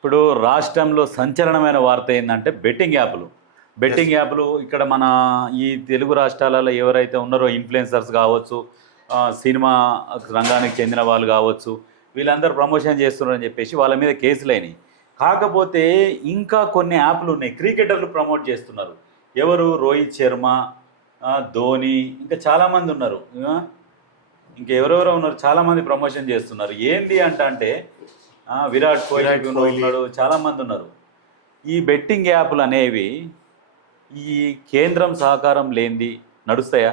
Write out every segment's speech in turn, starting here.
ఇప్పుడు రాష్ట్రంలో సంచలనమైన వార్త ఏంటంటే బెట్టింగ్ యాప్లు ఇక్కడ మన ఈ తెలుగు రాష్ట్రాలలో ఎవరైతే ఉన్నారో ఇన్ఫ్లుయెన్సర్స్ కావచ్చు, సినిమా రంగానికి చెందిన వాళ్ళు కావచ్చు, వీళ్ళందరూ ప్రమోషన్ చేస్తున్నారని చెప్పేసి వాళ్ళ మీద కేసులు అయినాయి. కాకపోతే ఇంకా కొన్ని యాప్లు ఉన్నాయి, క్రికెటర్లు ప్రమోట్ చేస్తున్నారు. ఎవరు? రోహిత్ శర్మ, ధోని, ఇంకా చాలామంది ఉన్నారు. ఇంకెవరెవరో ఉన్నారు, చాలామంది ప్రమోషన్ చేస్తున్నారు. ఏంటి అంటే విరాట్ కోహ్లీ ఉన్నాడు, చాలామంది ఉన్నారు. ఈ బెట్టింగ్ యాప్లు అనేవి ఈ కేంద్రం సహకారం లేనిది నడుస్తాయా?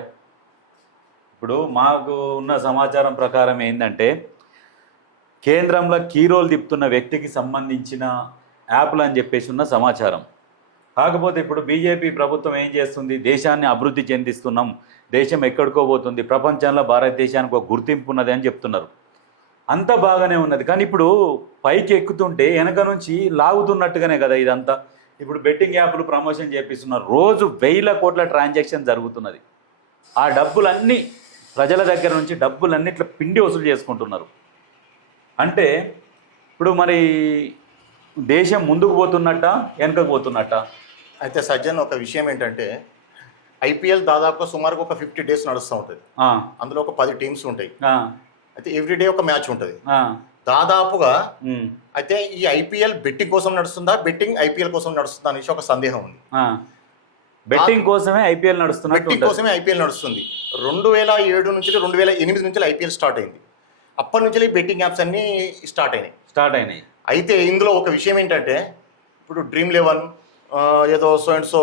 ఇప్పుడు మాకు ఉన్న సమాచారం ప్రకారం ఏంటంటే కేంద్రంలో కీరోలు తిప్పుతున్న వ్యక్తికి సంబంధించిన యాప్లు అని చెప్పేసి ఉన్న సమాచారం. కాకపోతే ఇప్పుడు బీజేపీ ప్రభుత్వం ఏం చేస్తుంది? దేశాన్ని అభివృద్ధి చెందిస్తున్నాం, దేశం ఎక్కడికో పోతుంది, ప్రపంచంలో భారతదేశానికి ఒక గుర్తింపు ఉన్నది అని చెప్తున్నారు. అంతా బాగానే ఉన్నది, కానీ ఇప్పుడు పైకి ఎక్కుతుంటే వెనక నుంచి లాగుతున్నట్టుగానే కదా ఇదంతా. ఇప్పుడు బెట్టింగ్ యాప్లు ప్రమోషన్ చేపిస్తున్నారు, రోజు 1000 కోట్ల ట్రాన్సాక్షన్ జరుగుతున్నది. ఆ డబ్బులన్నీ ప్రజల దగ్గర నుంచి డబ్బులన్నీ ఇట్లా పిండి వసూలు చేసుకుంటున్నారు. అంటే ఇప్పుడు మరి దేశం ముందుకు పోతున్నట్ట, వెనకకు పోతున్నట్ట? అయితే సజ్జన్, ఒక విషయం ఏంటంటే ఐపీఎల్ దాదాపుగా సుమారుగా ఒక 50 డేస్ నడుస్తూ ఉంటుంది. అందులో ఒక 10 టీమ్స్ ఉంటాయి. అయితే ఎవ్రీడే ఒక మ్యాచ్ ఉంటుంది దాదాపుగా. అయితే ఈ ఐపీఎల్ బెట్టింగ్ కోసం నడుస్తుందా, బెట్టింగ్ ఐపీఎల్ కోసం నడుస్తుందా అనేసి ఒక సందేహం ఉంది. బెట్టింగ్ కోసమే ఐపీఎల్ నడుస్తుంది, బెట్టింగ్ కోసమే ఐపీఎల్ నడుస్తుంది. 2007 నుంచి 2008 నుంచి ఐపీఎల్ స్టార్ట్ అయింది. అప్పటి నుంచి బెట్టింగ్ యాప్స్ అన్ని స్టార్ట్ అయినాయి. అయితే ఇందులో ఒక విషయం ఏంటంటే ఇప్పుడు Dream11, ఏదో so and so,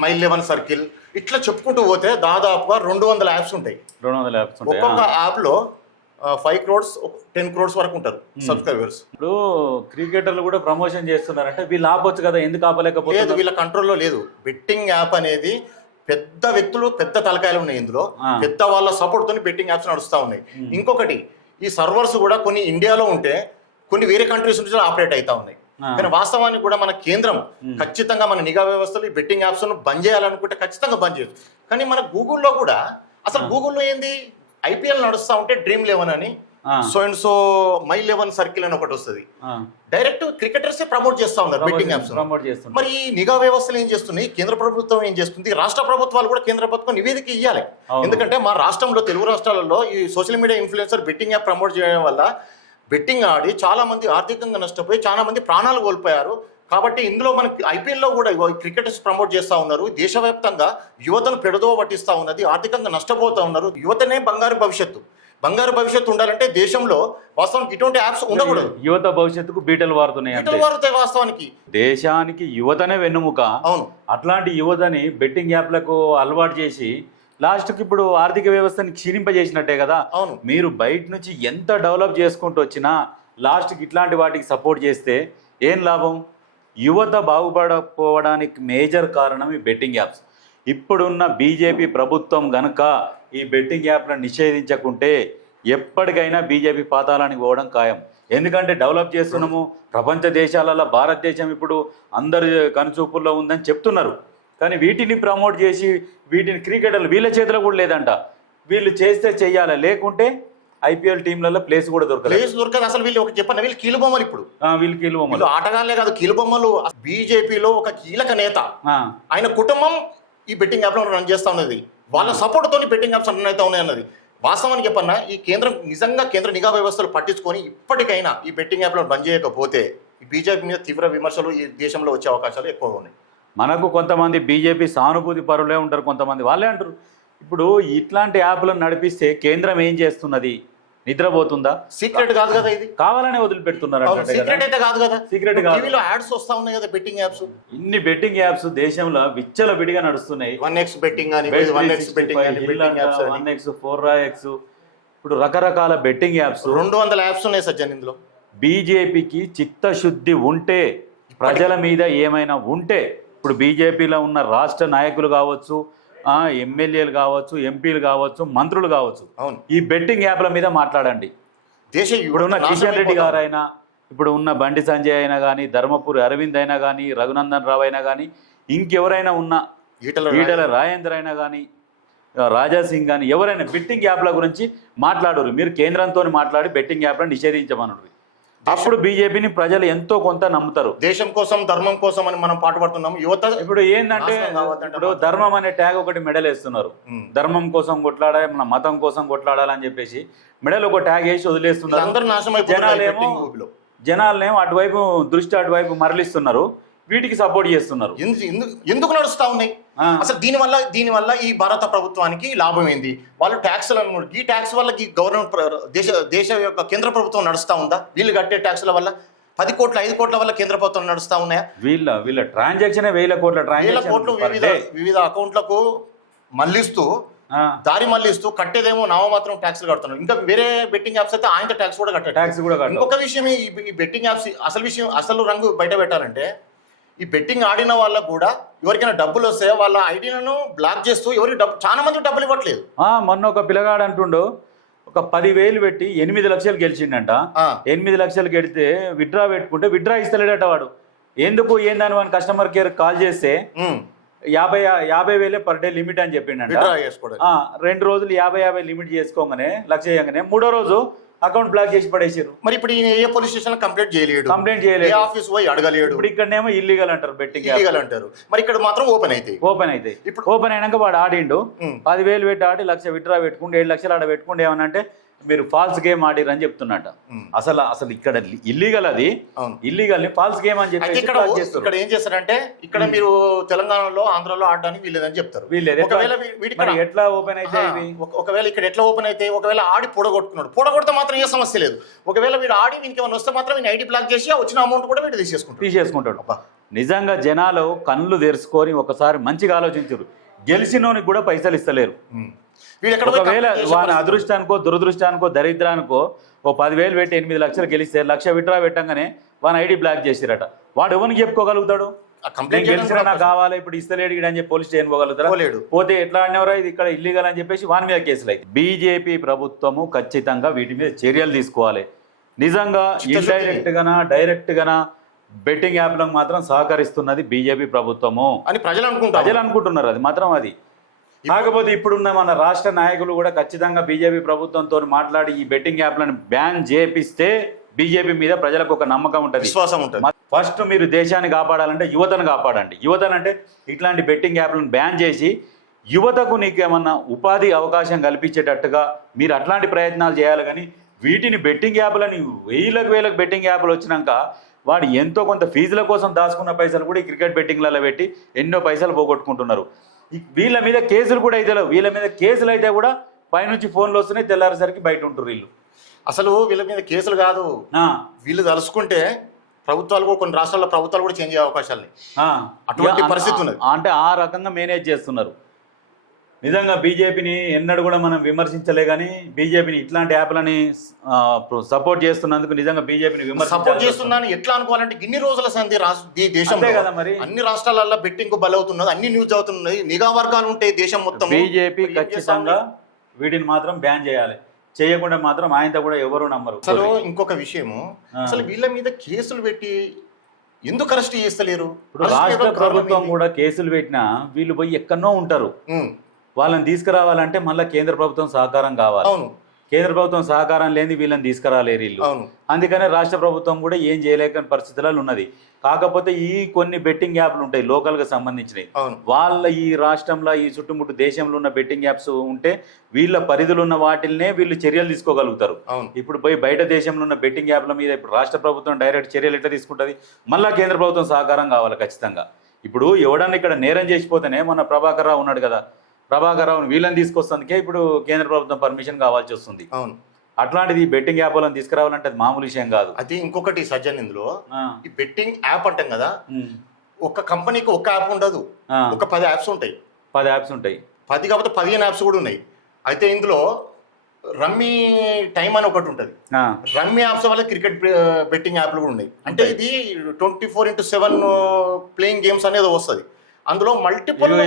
My11 circle, ఇట్లా చెప్పుకుంటూ పోతే దాదాపుగా 200 యాప్స్ ఉంటాయి. 200 యాప్స్ ఉంటాయి. ఒక్కొక్క యాప్లో 5 crores 10 crores వరకు ఉంటారు సబ్స్క్రైబర్స్. ఇప్పుడు క్రికెటర్లు కూడా ప్రమోషన్ చేస్తున్నారంటే వీళ్ళు ఆపొచ్చు కదా, ఎందుకు ఆపలేకపోతే? లేదు, వీళ్ళ కంట్రోల్లో లేదు. బెట్టింగ్ యాప్ అనేది పెద్ద వ్యక్తులు, పెద్ద తలకాయలు ఉన్నాయి ఇందులో, పెద్ద వాళ్ళ సపోర్ట్ తోని బెట్టింగ్ యాప్స్ నడుస్తూ ఉన్నాయి. ఇంకొకటి, ఈ సర్వర్స్ కూడా కొన్ని ఇండియాలో ఉంటే కొన్ని వేరే కంట్రీస్ నుంచి ఆపరేట్ అవుతా ఉన్నాయి. కానీ వాస్తవానికి కూడా మన కేంద్రం ఖచ్చితంగా మన నిఘా వ్యవస్థలు ఈ బెట్టింగ్ యాప్స్ ను బంద్ చేయాలనుకుంటే ఖచ్చితంగా బంద్ చేయొచ్చు. కానీ మన గూగుల్లో కూడా అసలు గూగుల్లో ఏంది, ఐపీఎల్ నడుస్తూ ఉంటే Dream11 అని, so and so My11 circle అని ఒకటి వస్తుంది. డైరెక్ట్ క్రికెటర్సే ప్రమోట్ చేస్తా ఉన్నారు బెట్టింగ్ యాప్స్. మరి ఈ నిఘా వ్యవస్థలు ఏం చేస్తున్నాయి, కేంద్ర ప్రభుత్వం ఏం చేస్తుంది, రాష్ట్ర ప్రభుత్వాలు కూడా కేంద్ర ప్రభుత్వం నివేదిక ఇవ్వాలి. ఎందుకంటే మా రాష్ట్రంలో, తెలుగు రాష్ట్రాలలో ఈ social media influencer betting app promote చేయడం వల్ల బెట్టింగ్ ఆడి చాలా మంది ఆర్థికంగా నష్టపోయి చాలా మంది ప్రాణాలు కోల్పోయారు. కాబట్టి ఇందులో మనకి ఐపీఎల్లో కూడా క్రికెటర్స్ ప్రమోట్ చేస్తూ ఉన్నారు. దేశవ్యాప్తంగా యువతను పెడదో పట్టిస్తూ ఉన్నది, ఆర్థికంగా నష్టపోతూ ఉన్నారు. యువతనే బంగారు భవిష్యత్తు ఉండాలంటే దేశంలో వాస్తవానికి ఇటువంటి యాప్స్ ఉండకూడదు. యువత భవిష్యత్తుకు బీటలు వారుతాయి. వాస్తవానికి దేశానికి యువతనే వెన్నుముక. అవును, అట్లాంటి యువతని బెట్టింగ్ యాప్లకు అలవాటు చేసి లాస్ట్కి ఇప్పుడు ఆర్థిక వ్యవస్థని క్షీణింపజేసినట్టే కదా. అవును, మీరు బయట నుంచి ఎంత డెవలప్ చేసుకుంటూ వచ్చినా లాస్ట్కి ఇట్లాంటి వాటికి సపోర్ట్ చేస్తే ఏం లాభం? యువత బాగుపడకపోవడానికి మేజర్ కారణం ఈ బెట్టింగ్ యాప్స్. ఇప్పుడున్న బీజేపీ ప్రభుత్వం గనక ఈ బెట్టింగ్ యాప్లను నిషేధించకుంటే ఎప్పటికైనా బీజేపీ పాతాళానికి పోవడం ఖాయం. ఎందుకంటే డెవలప్ చేస్తున్నాము, ప్రపంచ దేశాలలో భారతదేశం ఇప్పుడు అందరి కనుచూపుల్లో ఉందని చెప్తున్నారు. కానీ వీటిని ప్రమోట్ చేసి వీటిని క్రికెటర్లు వీళ్ళ చేతిలో కూడా లేదంట. వీళ్ళు చేస్తే చెయ్యాలి, లేకుంటే ఐపీఎల్ టీంలలో ప్లేస్ కూడా దొరకదు. అసలు వీళ్ళు ఒక చెప్పండి, వీళ్ళు కీలుబొమ్మలు. ఇప్పుడు వీళ్ళు కీలుబొమ్మలు, ఆటగాళ్లే కాదు, కీలుబొమ్మలు. బీజేపీలో ఒక కీలక నేత, ఆయన కుటుంబం ఈ బెట్టింగ్ యాప్ లో రన్ చేస్తా ఉన్నది. వాళ్ళ సపోర్ట్ తోని బెట్టింగ్ యాప్స్ రన్ అవుతా ఉన్నాయి అన్నది వాస్తవానికి. చెప్పన్నా, ఈ కేంద్రం నిజంగా కేంద్ర నిఘా వ్యవస్థలు పట్టించుకొని ఇప్పటికైనా ఈ బెట్టింగ్ యాప్ లో బంద్ చేయకపోతే ఈ బీజేపీ మీద తీవ్ర విమర్శలు ఈ దేశంలో వచ్చే అవకాశాలు ఎక్కువగా ఉన్నాయి. మనకు కొంతమంది బీజేపీ సానుభూతి పరులే ఉంటారు, కొంతమంది వాళ్ళే అంటారు ఇప్పుడు ఇట్లాంటి యాప్లను నడిపిస్తే కేంద్రం ఏం చేస్తున్నది, నిద్రపోతుందా? సీక్రెట్ కాదు కదా, ఇది కావాలనే వదిలిపెడుతున్నారు. సీక్రెట్ అయితే కాదు కదా, సీక్రెట్ కాదు. టీవీలో యాడ్స్ వస్తా ఉన్నాయి కదా బెట్టింగ్ యాప్స్. ఇన్ని బెట్టింగ్ యాప్స్ దేశంలో విచ్చల విడిగా నడుస్తున్నాయి. 1x బెట్టింగ్ అని, 1x బెట్టింగ్ అని, 1x 4x, ఇప్పుడు రకరకాల బెట్టింగ్ యాప్స్ 200 యాప్స్ ఉన్నాయి సజ్జన్. ఇందులో బీజేపీకి చిత్తశుద్ధి ఉంటే, ప్రజల మీద ఏమైనా ఉంటే, ఇప్పుడు బీజేపీలో ఉన్న రాష్ట్ర నాయకులు కావచ్చు, ఎమ్మెల్యేలు కావచ్చు, ఎంపీలు కావచ్చు, మంత్రులు కావచ్చు, ఈ బెట్టింగ్ యాప్ల మీద మాట్లాడండి. ఇప్పుడున్న కిషన్ రెడ్డి గారు అయినా, ఇప్పుడు ఉన్న బండి సంజయ్ అయినా కానీ, ధర్మపురి అరవింద్ అయినా కానీ, రఘునందన్ రావు అయినా కానీ, ఇంకెవరైనా ఉన్న ఈటల రాజేందర్ అయినా కానీ, రాజాసింగ్ కానీ, ఎవరైనా బెట్టింగ్ యాప్ల గురించి మాట్లాడరు. మీరు కేంద్రంతో మాట్లాడి బెట్టింగ్ యాప్లను నిషేధించమన్నారు. అప్పుడు బీజేపీని ప్రజలు ఎంతో కొంత నమ్ముతారు. దేశం కోసం ధర్మం కోసం అని మనం పాటుపడుతున్నాం. యువత ఇప్పుడు ఏంటంటే ఇప్పుడు ధర్మం అనే ట్యాగ్ ఒకటి మెడల్ వేస్తున్నారు. ధర్మం కోసం కొట్లాడాలి, మన మతం కోసం కొట్లాడాలని చెప్పేసి మెడల్ ఒక ట్యాగ్ వేసి వదిలేస్తున్నారు. అందరూ నాశనం అయిపోతున్నారు. జనాలనేమో అటువైపు దృష్టి అటువైపు మరలిస్తున్నారు, వీటికి సపోర్ట్ చేస్తున్నారు. ఎందుకు నడుస్తా ఉన్నాయి అసలు? దీనివల్ల ఈ భారత ప్రభుత్వానికి లాభం ఏంది? వాళ్ళు ట్యాక్స్లను, ఈ ట్యాక్స్ వల్ల ఈ గవర్నమెంట్ దేశ యొక్క కేంద్ర ప్రభుత్వం నడుస్తా ఉందా? వీళ్ళు కట్టే ట్యాక్స్ల వల్ల 10 కోట్ల 5 కోట్ల వల్ల కేంద్ర ప్రభుత్వం నడుస్తా ఉన్నాయా? వీళ్ళ ట్రాన్సాక్షన్ 1000 కోట్లు వివిధ అకౌంట్లకు మళ్ళిస్తూ దారి మళ్ళిస్తూ కట్టేదేమో నామమాత్రం ట్యాక్స్లు కడుతున్నారు. ఇంకా వేరే బెట్టింగ్ యాప్స్ అయితే ఆయన ట్యాక్స్ కూడా కట్టారు. ఇంకొక విషయం, ఈ బెట్టింగ్ యాప్స్ అసలు రంగు బయట పెట్టాలంటే, ఈ బెట్టింగ్ ఆడిన వాళ్ళకు కూడా ఎవరికైనా డబ్బులు వస్తే వాళ్ళ ఐడియాలను బ్లాక్ చేస్తూ చాలా మంది డబ్బులు ఇవ్వట్లేదు. మొన్న ఒక పిల్లగాడు అంటుండు, ఒక 10,000 పెట్టి 8 లక్షలు గెలిచిండంట. 8 లక్షలు గెలిస్తే విత్డ్రా పెట్టుకుంటే విత్డ్రా ఇస్తలేడట వాడు. ఎందుకు ఏందని వాడిని కస్టమర్ కేర్ కాల్ చేస్తే 50,000 పర్ డే లిమిట్ అని చెప్పిండంట. 2 రోజులు 50 లిమిట్ చేసుకోగానే లక్ష చేయగానే 3వ రోజు అకౌంట్ బ్లాక్ చేసి పడేసారు. మరి ఇప్పుడు ఏ పోలీస్ స్టేషన్ కంప్లైంట్ చేయలేడు, ఆఫీస్ పోయి అడగలేడు. ఇప్పుడు ఇక్కడనేమో ఇల్లీగల్ అంటారు, బెట్టింగ్ ఇల్లీగల్ అంటారు. మరి ఇక్కడ మాత్రం ఓపెన్ అయితే ఇప్పుడు ఓపెన్ అయినాక వాడు ఆడిండు, 10,000 పెట్టి ఆడి 1,00,000 విత్డ్రా పెట్టుకుంటే 7 లక్షలు ఆడ పెట్టుకుంటే ఏమన్నా అంటే మీరు ఫాల్స్ గేమ్ ఆడిరని చెప్తున్నట్ట. అసలు ఇక్కడ ఇల్లీగల్, అది ఇల్లీగల్ ని ఫాల్స్ గేమ్ అని చెప్పి ఇక్కడ ఏం చేస్తారంటే, ఇక్కడ మీరు తెలంగాణలో ఆంధ్రలో ఆడడానికి వీలేదని చెప్తారు. ఎట్లా ఓపెన్ అయితే ఒకవేళ ఇక్కడ ఎట్లా ఓపెన్ అయితే, ఒకవేళ ఆడి పొడగొడితే మాత్రం ఏ సమస్య లేదు. ఒకవేళ వీడు ఆడి వీనికి ఏమైనా వస్తే మాత్రం వీని ఐడి బ్లాక్ చేసి వచ్చిన అమౌంట్ కూడా వీడు తీసేసుకుంటాడు. నిజంగా జనాలు కళ్ళు తెరుచుకొని ఒకసారి మంచిగా ఆలోచించారు. గెలిచినోనికి కూడా పైసలు ఇస్తలేరు. ఒకవేళ వాని అదృష్టానికో దురదృష్టానికో దరిద్రానికో 10,000 పెట్టి 8 లక్షలు గెలిస్తే 1,00,000 విత్డ్రా పెట్టంగానే వాని ఐడి బ్లాక్ చేసిరట. వాడు ఎవరికి చెప్పుకోగలుగుతాడు? గెలిచిన నాకు కావాలి, ఇప్పుడు ఇస్తలేడు అని చెప్పి పోలీస్ స్టేషన్ పోగలుగుతారా? పోతే ఎట్లా అన్నవరా ఇది ఇక్కడ ఇల్లీగల్ అని చెప్పేసి వాని మీద కేసులు అయితే. బీజేపీ ప్రభుత్వము ఖచ్చితంగా వీటి మీద చర్యలు తీసుకోవాలి. నిజంగా ఇండైరెక్ట్ గానా డైరెక్ట్ గానా బెట్టింగ్ యాప్లకు మాత్రం సహకరిస్తున్నది బీజేపీ ప్రభుత్వము అని ప్రజలు అనుకుంటున్నారు. అది మాత్రం అది. కాకపోతే ఇప్పుడున్న మన రాష్ట్ర నాయకులు కూడా ఖచ్చితంగా బీజేపీ ప్రభుత్వంతో మాట్లాడి ఈ బెట్టింగ్ యాప్లను బ్యాన్ చేపిస్తే బీజేపీ మీద ప్రజలకు ఒక నమ్మకం ఉంటుంది, విశ్వాసం ఉంటుంది. ఫస్ట్ మీరు దేశాన్ని కాపాడాలంటే యువతను కాపాడండి. యువతనంటే ఇట్లాంటి బెట్టింగ్ యాప్లను బ్యాన్ చేసి యువతకు నీకేమన్నా ఉపాధి అవకాశం కల్పించేటట్టుగా మీరు అట్లాంటి ప్రయత్నాలు చేయాలి. కానీ వీటిని బెట్టింగ్ యాప్లని వేలకు బెట్టింగ్ యాప్లు వచ్చినాక వాడు ఎంతో కొంత ఫీజుల కోసం దాచుకున్న పైసలు కూడా ఈ క్రికెట్ బెట్టింగ్లలో పెట్టి ఎన్నో పైసలు పోగొట్టుకుంటున్నారు. వీళ్ళ మీద కేసులు కూడా అయితే లేవు. వీళ్ళ మీద కేసులు అయితే కూడా పైనుంచి ఫోన్లు వస్తున్నాయి, తెల్లారేసరికి బయట ఉంటారు వీళ్ళు. అసలు వీళ్ళ మీద కేసులు కాదు, వీళ్ళు తలుసుకుంటే ప్రభుత్వాలు కూడా, కొన్ని రాష్ట్రాల ప్రభుత్వాలు కూడా చేంజ్ అయ్యే అవకాశాలు అటువంటి పరిస్థితి ఉన్నది. అంటే ఆ రకంగా మేనేజ్ చేస్తున్నారు. నిజంగా బీజేపీని ఎన్నడూ కూడా మనం విమర్శించలే, కానీ బీజేపీని ఇట్లాంటి యాప్లని సపోర్ట్ చేస్తున్నందుకు నిజంగా బీజేపీని సపోర్ట్ చేస్తుందని ఎట్లా అనుకోవాలంటే, ఇన్ని రోజుల సంధి ఈ దేశంలో కదా మరి అన్ని రాష్ట్రాలలో బెట్టింగ్ బలవుతున్నది, అన్ని న్యూస్ అవుతున్నది, నిఘా వర్గాలు ఉంటాయి దేశం మొత్తం. బీజేపీ ఖచ్చితంగా వీటిని మాత్రం బ్యాన్ చేయాలి. చేయకుండా మాత్రం ఆయనతో కూడా ఎవరు నమ్మరు. అసలు ఇంకొక విషయము, అసలు వీళ్ళ మీద కేసులు పెట్టి ఎందుకు అరెస్ట్ చేస్తలేరు? ఇప్పుడు రాష్ట్ర ప్రభుత్వం కూడా కేసులు పెట్టినా వీళ్ళు పోయి ఎక్కడనో ఉంటారు. వాళ్ళని తీసుకురావాలంటే మళ్ళీ కేంద్ర ప్రభుత్వం సహకారం కావాలి. కేంద్ర ప్రభుత్వం సహకారం లేని వీళ్ళని తీసుకురాలేరు వీళ్ళు. అందుకనే రాష్ట్ర ప్రభుత్వం కూడా ఏం చేయలేని పరిస్థితులలో ఉన్నది. కాకపోతే ఈ కొన్ని బెట్టింగ్ యాప్లు ఉంటాయి లోకల్ గా సంబంధించినవి, వాళ్ళ ఈ రాష్ట్రంలో ఈ చుట్టుముట్టు దేశంలో ఉన్న బెట్టింగ్ యాప్స్ ఉంటే వీళ్ళ పరిధులు ఉన్న వాటిల్నే వీళ్ళు చర్యలు తీసుకోగలుగుతారు. ఇప్పుడు పోయి బయట దేశంలో ఉన్న బెట్టింగ్ యాప్ల మీద ఇప్పుడు రాష్ట్ర ప్రభుత్వం డైరెక్ట్ చర్యలు ఎట్లా తీసుకుంటుంది? మళ్ళా కేంద్ర ప్రభుత్వం సహకారం కావాలి ఖచ్చితంగా. ఇప్పుడు ఎవడన్నా ఇక్కడ నేరం చేసిపోతేనే మొన్న ప్రభాకర్ రావు ఉన్నాడు కదా, ప్రభాకర్ రావుని వీళ్ళని తీసుకొస్తానికే ఇప్పుడు కేంద్ర ప్రభుత్వం పర్మిషన్ కావాల్సి వస్తుంది. అట్లాంటిది బెట్టింగ్ యాప్ వాళ్ళని తీసుకురావాలంటే అది మామూలు విషయం కాదు. అది ఇంకొకటి సజ్జన్, ఇందులో ఈ బెట్టింగ్ యాప్ అంటాం కదా, ఒక కంపెనీకి ఒక యాప్ ఉండదు, ఒక 10 యాప్స్ ఉంటాయి. 10 యాప్స్ ఉంటాయి, 10 కాకపోతే 15 యాప్స్ కూడా ఉన్నాయి. అయితే ఇందులో రమ్మీ టైమ్ అని ఒకటి ఉంటుంది. రమ్మీ యాప్స్ వల్ల క్రికెట్ బెట్టింగ్ యాప్లు కూడా ఉన్నాయి. అంటే ఇది 24/7 ప్లేయింగ్ గేమ్స్ అనేది వస్తుంది. అందులో మల్టిపుల్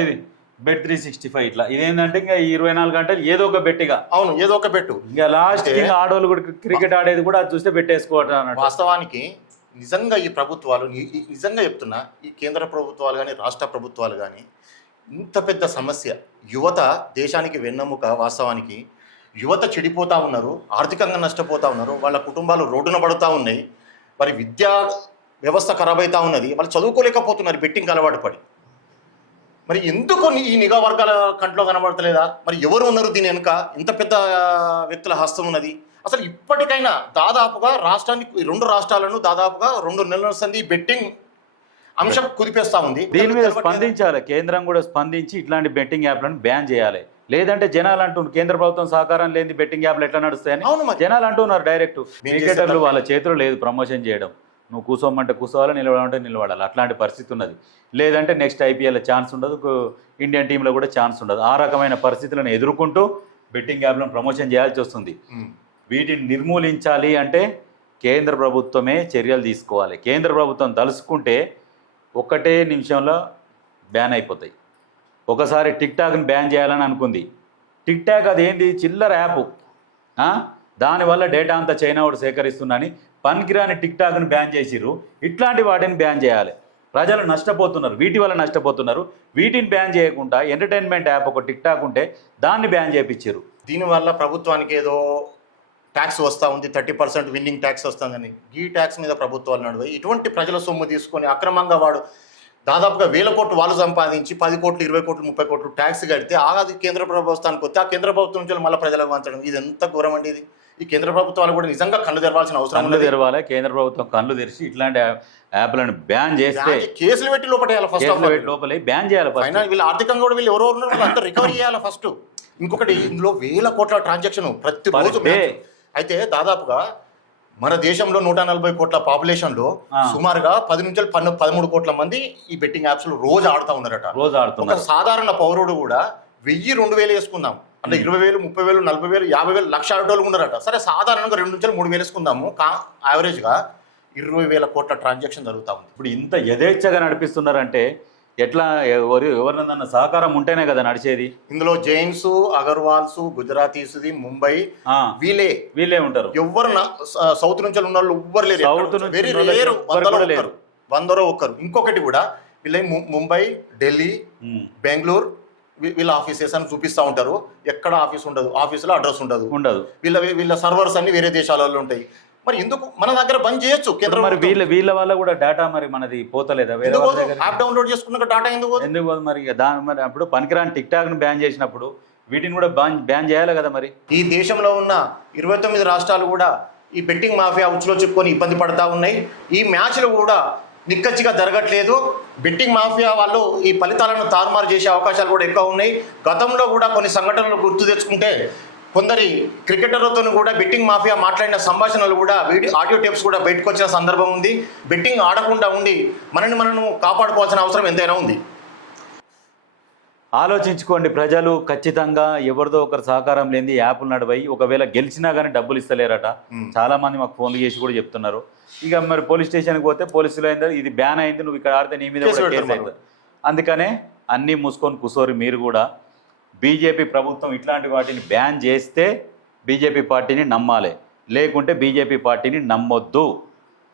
బెట్ 365 ఇట్లా ఇదేంటంటే ఇంకా 24 గంటలు ఏదో ఒక బెట్టిగా. అవును, ఏదో ఒక బెట్టు. ఇంకా లాస్ట్ ఆడవాళ్ళు కూడా క్రికెట్ ఆడేది కూడా అది చూస్తే పెట్టేసుకోవటం. వాస్తవానికి నిజంగా ఈ ప్రభుత్వాలు, నిజంగా చెప్తున్నా, ఈ కేంద్ర ప్రభుత్వాలు కానీ రాష్ట్ర ప్రభుత్వాలు కానీ ఇంత పెద్ద సమస్య, యువత దేశానికి వెన్నెముక. వాస్తవానికి యువత చెడిపోతూ ఉన్నారు, ఆర్థికంగా నష్టపోతూ ఉన్నారు, వాళ్ళ కుటుంబాలు రోడ్డున పడుతూ ఉన్నాయి. వారి విద్యా వ్యవస్థ ఖరాబ్ అవుతా ఉన్నది, వాళ్ళు చదువుకోలేకపోతున్నారు బెట్టింగ్ అలవాటు పడి. మరి ఎందుకు ఈ నిఘా వర్గాల కంట్లో కనబడతలేదా? మరి ఎవరు ఉన్నారు దీని వెనుక? ఇంత పెద్ద వ్యక్తుల హస్తం ఉన్నది. అసలు ఇప్పటికైనా దాదాపుగా రెండు రాష్ట్రాలను దాదాపుగా 2 నెలల సంది బెట్టింగ్ అంశం కుదిపేస్తా ఉంది. దీని మీద స్పందించాలి, కేంద్రం కూడా స్పందించి ఇట్లాంటి బెట్టింగ్ యాప్లను బ్యాన్ చేయాలి. లేదంటే జనాలు అంటున్నారు కేంద్ర ప్రభుత్వం సహకారం లేని బెట్టింగ్ యాప్లు ఎట్లా నడుస్తాయని జనాలు అంటున్నారు. డైరెక్ట్ క్రికెటర్లు వాళ్ళ చేతిలో లేదు ప్రమోషన్ చేయడం, నువ్వు కూర్చోమంటే కూర్చోవాలి, నిలబడమంటే నిలబడాలి, అట్లాంటి పరిస్థితి ఉన్నది. లేదంటే నెక్స్ట్ ఐపీఎల్ ఛాన్స్ ఉండదు, ఇండియన్ టీంలో కూడా ఛాన్స్ ఉండదు. ఆ రకమైన పరిస్థితులను ఎదుర్కొంటూ బెట్టింగ్ యాప్లను ప్రమోషన్ చేయాల్సి వస్తుంది. వీటిని నిర్మూలించాలి అంటే కేంద్ర ప్రభుత్వమే చర్యలు తీసుకోవాలి. కేంద్ర ప్రభుత్వం తలుసుకుంటే ఒకటే నిమిషంలో బ్యాన్ అయిపోతాయి. ఒకసారి టిక్ టాక్ని బ్యాన్ చేయాలని అనుకుంది. టిక్ టాక్ అదేంటి, చిల్లర యాప్, దానివల్ల డేటా అంతా చైనా వాడు సేకరిస్తుందని పనికిరాని టిక్ టాక్ని బ్యాన్ చేసిర్రు. ఇట్లాంటి వాటిని బ్యాన్ చేయాలి. ప్రజలు నష్టపోతున్నారు, వీటి వల్ల నష్టపోతున్నారు. వీటిని బ్యాన్ చేయకుండా ఎంటర్టైన్మెంట్ యాప్ ఒక టిక్ టాక్ ఉంటే దాన్ని బ్యాన్ చేయించారు. దీనివల్ల ప్రభుత్వానికి ఏదో ట్యాక్స్ వస్తూ ఉంది, 30% విన్నింగ్ ట్యాక్స్ వస్తుందని. ఈ ట్యాక్స్ మీద ప్రభుత్వాలు నడువై ఇటువంటి ప్రజల సొమ్ము తీసుకొని అక్రమంగా వాడు దాదాపుగా 1000 కోట్లు వాళ్ళు సంపాదించి 10 కోట్లు 20 కోట్లు 30 కోట్లు ట్యాక్స్ కడితే అది కేంద్ర ప్రభుత్వానికి వస్తే ఆ కేంద్ర ప్రభుత్వం నుంచి మళ్ళీ ప్రజలకు పంచడం, ఇది ఎంత ఘోరం అండి. ఇది ఈ కేంద్ర ప్రభుత్వాలు కూడా నిజంగా కళ్ళు తెరవాల్సిన అవసరం ఉంది. తెరవాలి. కేంద్ర ప్రభుత్వం కళ్ళు తెరిచి ఇట్లాంటి యాప్లను బ్యాన్ చేస్తే కేసులు పెట్టి లోపల ఫస్ట్ లోపలే బ్యాన్ చేయాలి. వీళ్ళు ఆర్థికంగా కూడా వీళ్ళు ఎవరో ఉన్నారు అంతా రికవరీ చేయాలి ఫస్ట్. ఇంకొకటి, ఇందులో 1000 కోట్ల ట్రాన్సాక్షన్ ప్రతి రోజు. అయితే దాదాపుగా మన దేశంలో 140 కోట్ల పాపులేషన్లో సుమారుగా 10 నుంచి 13 కోట్ల మంది ఈ బెట్టింగ్ యాప్స్ రోజు ఆడుతూ ఉన్నారట. ఒక సాధారణ పౌరుడు కూడా 1000-2000 వేసుకుందాం అంటే 20,000 30,000 40,000 50,000 లక్ష ఆడేటోళ్ళు ఉన్నారట. సరే సాధారణంగా 2 నుంచి 3 వేలు వేసుకుందాము, యావరేజ్గా 20,000 కోట్ల ట్రాన్సాక్షన్ జరుగుతూ ఉంది. ఇప్పుడు ఇంత యథేచ్ఛగా నడిపిస్తున్నారంటే ఎట్లా, ఎవరినన్నా సహకారం ఉంటేనే కదా నడిచేది. ఇందులో జైన్స్, అగర్వాల్స్, గుజరాతీస్, ముంబై వీళ్ళే ఉంటారు. ఎవరు సౌత్ నుంచి ఉన్న వాళ్ళు ఎవ్వరు లేరు, వెరీ రేర్, 100 ఒక్కరు. ఇంకొకటి కూడా వీళ్ళ ముంబై, ఢిల్లీ, బెంగళూరు వీళ్ళ ఆఫీసెస్ అని చూపిస్తూ ఉంటారు. ఎక్కడ ఆఫీస్ ఉండదు, ఆఫీసులో అడ్రస్ ఉండదు. వీళ్ళ సర్వర్స్ అన్ని వేరే దేశాలలో ఉంటాయి. మరి ఎందుకు మన దగ్గర బంద్ చేయొచ్చు కేంద్రం? మరి వీళ్ళ వల్ల కూడా డేటా మరి మనది పోతలేదా? వేరే యాప్ డౌన్లోడ్ చేసుకున్నాక డేటా ఎందుకు మరి మరి అప్పుడు పనికిరాని టిక్ టాక్ ని బ్యాన్ చేసినప్పుడు వీటిని కూడా బ్యాన్ చేయాలి కదా. మరి ఈ దేశంలో ఉన్న 29 రాష్ట్రాలు కూడా ఈ బెట్టింగ్ మాఫియా ఉచ్చులో చిక్కుకొని ఇబ్బంది పడతా ఉన్నాయి. ఈ మ్యాచ్లు కూడా నిక్కచ్చిగా జరగట్లేదు. బెట్టింగ్ మాఫియా వాళ్ళు ఈ ఫలితాలను తారుమారు చేసే అవకాశాలు కూడా ఎక్కువ ఉన్నాయి. గతంలో కూడా కొన్ని సంఘటనలు గుర్తు తెచ్చుకుంటే కొందరి క్రికెటర్లతో కూడా బెట్టింగ్ మాఫియా మాట్లాడిన సంభాషణలు కూడా ఆడియో టేప్స్ కూడా బయటకు వచ్చిన సందర్భం ఉంది. బెట్టింగ్ ఆడకుండా ఉండి మనను కాపాడుకోవాల్సిన అవసరం ఎంతైనా ఉంది. ఆలోచించుకోండి ప్రజలు. ఖచ్చితంగా ఎవరిదో ఒకరు సహకారం లేని యాప్లు నడివాయి. ఒకవేళ గెలిచినా కానీ డబ్బులు ఇస్తలేరట. చాలా మంది మాకు ఫోన్లు చేసి కూడా చెప్తున్నారు. ఇక మరి పోలీస్ స్టేషన్కి పోతే పోలీసులు అయింది, ఇది బ్యాన్ అయింది, నువ్వు ఇక్కడ ఆడితే నీ మీద కూడా కేసు అయింది. అందుకనే అన్నీ మూసుకొని కూసోరు మీరు కూడా. బీజేపీ ప్రభుత్వం ఇట్లాంటి వాటిని బ్యాన్ చేస్తే బీజేపీ పార్టీని నమ్మాలి, లేకుంటే బీజేపీ పార్టీని నమ్మొద్దు.